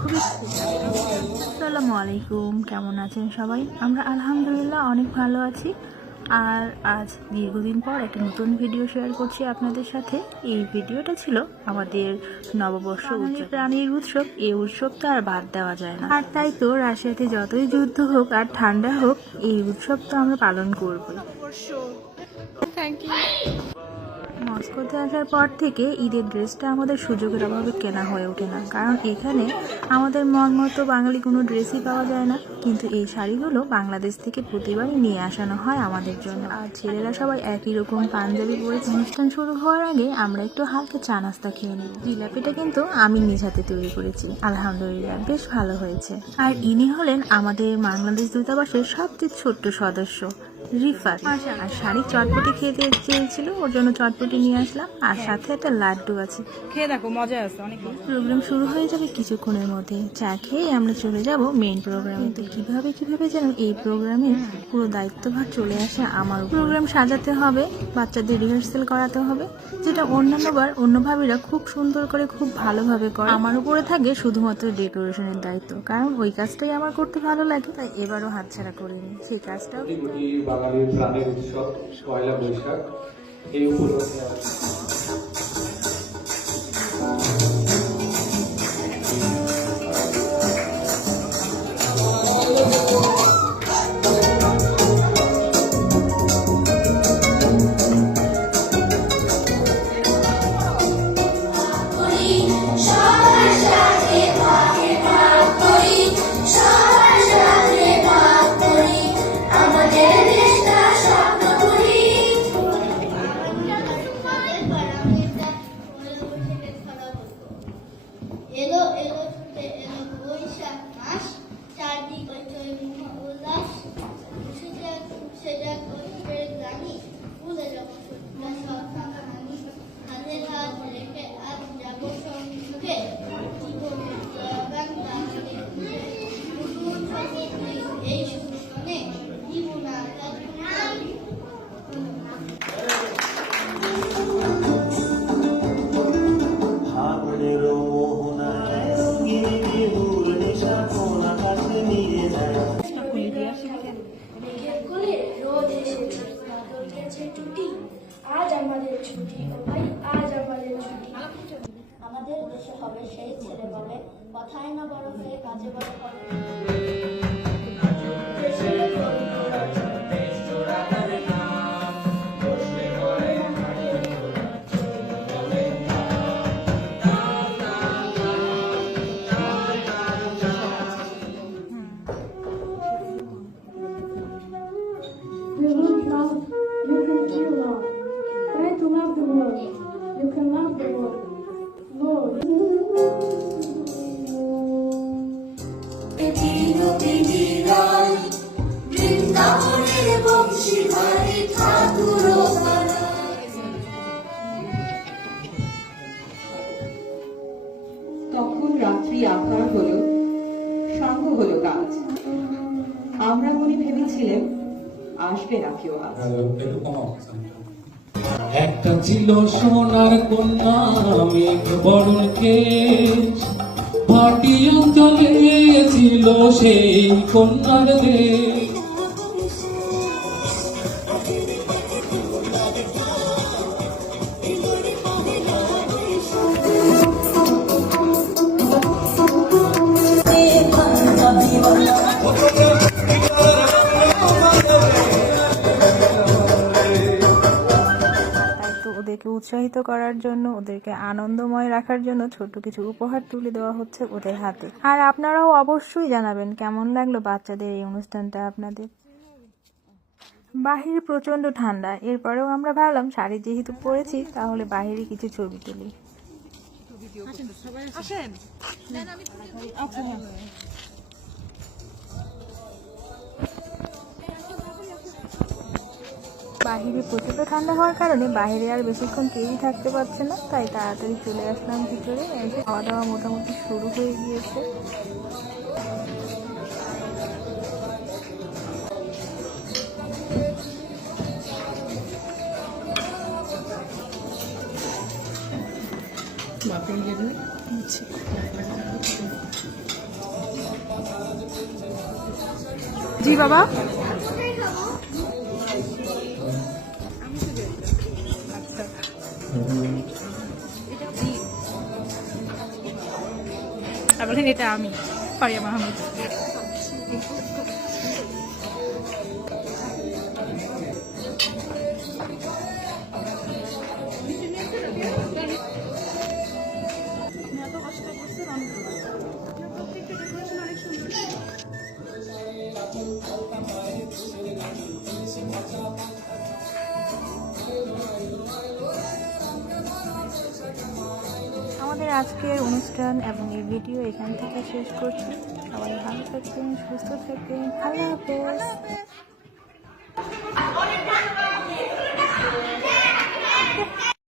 খুবই আসসালামু আলাইকুম কেমন আছেন সবাই? আমরা আলহামদুলিল্লাহ অনেক ভালো আছি। আর আজ দীর্ঘদিন পর একটা নতুন ভিডিও শেয়ার করছি আপনাদের সাথে। এই ভিডিওটা ছিল আমাদের নববর্ষ উৎসব। প্রাণীর উৎসব এই উৎসব তো আর বাদ দেওয়া যায় না। আর তাই তো রাশিয়াতে যতই যুদ্ধ হোক আর ঠান্ডা হোক এই উৎসব তো আমরা পালন করব থ্যাংক ইউ মস্কোতে আসার পর থেকে ঈদের ড্রেসটা আমাদের সুযোগের অভাবে কেনা হয়ে ওঠে না। কারণ এখানে আমাদের মন মতো বাঙালি কোনো ড্রেসই পাওয়া যায় না। কিন্তু এই শাড়িগুলো বাংলাদেশ থেকে প্রতিবারই নিয়ে আসানো হয় আমাদের জন্য। আর ছেলেরা সবাই একই রকম পাঞ্জাবি পরে অনুষ্ঠান শুরু হওয়ার আগে আমরা একটু হালকা চা নাস্তা খেয়ে নিই জিলাপিটা কিন্তু আমি নিজ হাতে তৈরি করেছি। আলহামদুলিল্লাহ, বেশ ভালো হয়েছে। আর ইনি হলেন আমাদের বাংলাদেশ দূতাবাসের সবচেয়ে ছোট্ট সদস্য। রিফাত। আর শাড়ি চটপটি খেতে চেয়েছিল ওর জন্য চটপটি নিয়ে আসলাম। আর সাথে একটা লাড্ডু আছে। খেয়ে দেখো মজা আছে অনেক প্রোগ্রাম শুরু হয়ে যাবে কিছুক্ষণের মধ্যে। চা খেয়ে আমরা চলে যাব মেইন প্রোগ্রামে তো কীভাবে কীভাবে যেন এই প্রোগ্রামে পুরো দায়িত্বভার চলে আসে আমার প্রোগ্রাম সাজাতে হবে বাচ্চাদের রিহার্সেল করাতে হবে যেটা অন্যান্যবার অন্য ভাবিরা খুব সুন্দর করে খুব ভালোভাবে করে। আমার উপরে থাকে শুধুমাত্র ডেকোরেশনের দায়িত্ব। কারণ ওই কাজটাই আমার করতে ভালো লাগে তাই এবারও হাতছাড়া করিনি। সেই কাজটাও বাঙালির প্রাণের উৎসব পয়লা বৈশাখ এই উপলক্ষে the ছুটি। ভাই, আজ আমাদের ছুটি। আমাদের দেশে হবে সেই ছেলে বলে, কথায় না বড় হয়ে কাজে বড় you world, you can love the world. Lord. বিনোদিনীরাই বৃন্দাবনের বংশীধারী ঠাকুর তখন রাত্রি আকার হলো সাঙ্গ হলো কাজ আমরা মনে ভেবেছিলেন আসবে না কেউ আজ ছিল সোনার কন্যা মেঘ বরণ কেশ। অঞ্চলে ছিল সেই কন্যার দেশ। উৎসাহিত করার জন্য ওদেরকে আনন্দময় রাখার জন্য ছোট কিছু উপহার তুলে দেওয়া হচ্ছে ওদের হাতে। আর আপনারাও অবশ্যই জানাবেন কেমন লাগল বাচ্চাদের এই অনুষ্ঠানটা আপনাদের। বাহিরে প্রচণ্ড ঠান্ডা এরপরেও আমরা ভাবলাম শাড়ি যেহেতু পরেছি তাহলে বাহিরে কিছু ছবি তুলি। আসেন। বাহিরে প্রচণ্ড ঠান্ডা হওয়ার কারণে বাইরে আর বেশিক্ষণ কেউই থাকতে পারছে না, তাই তাড়াতাড়ি চলে আসলাম ভিতরে। এসে খাওয়া দাওয়া মোটামুটি শুরু হয়ে গিয়েছে। জি বাবা। এটা আমি ফারিয়া মাহমুদ। আমাদের আজকের অনুষ্ঠান এবং এই ভিডিও এখান থেকে শেষ করছি। সবাই ভালো থাকবেন, সুস্থ থাকবেন। ভালো হাফেজ।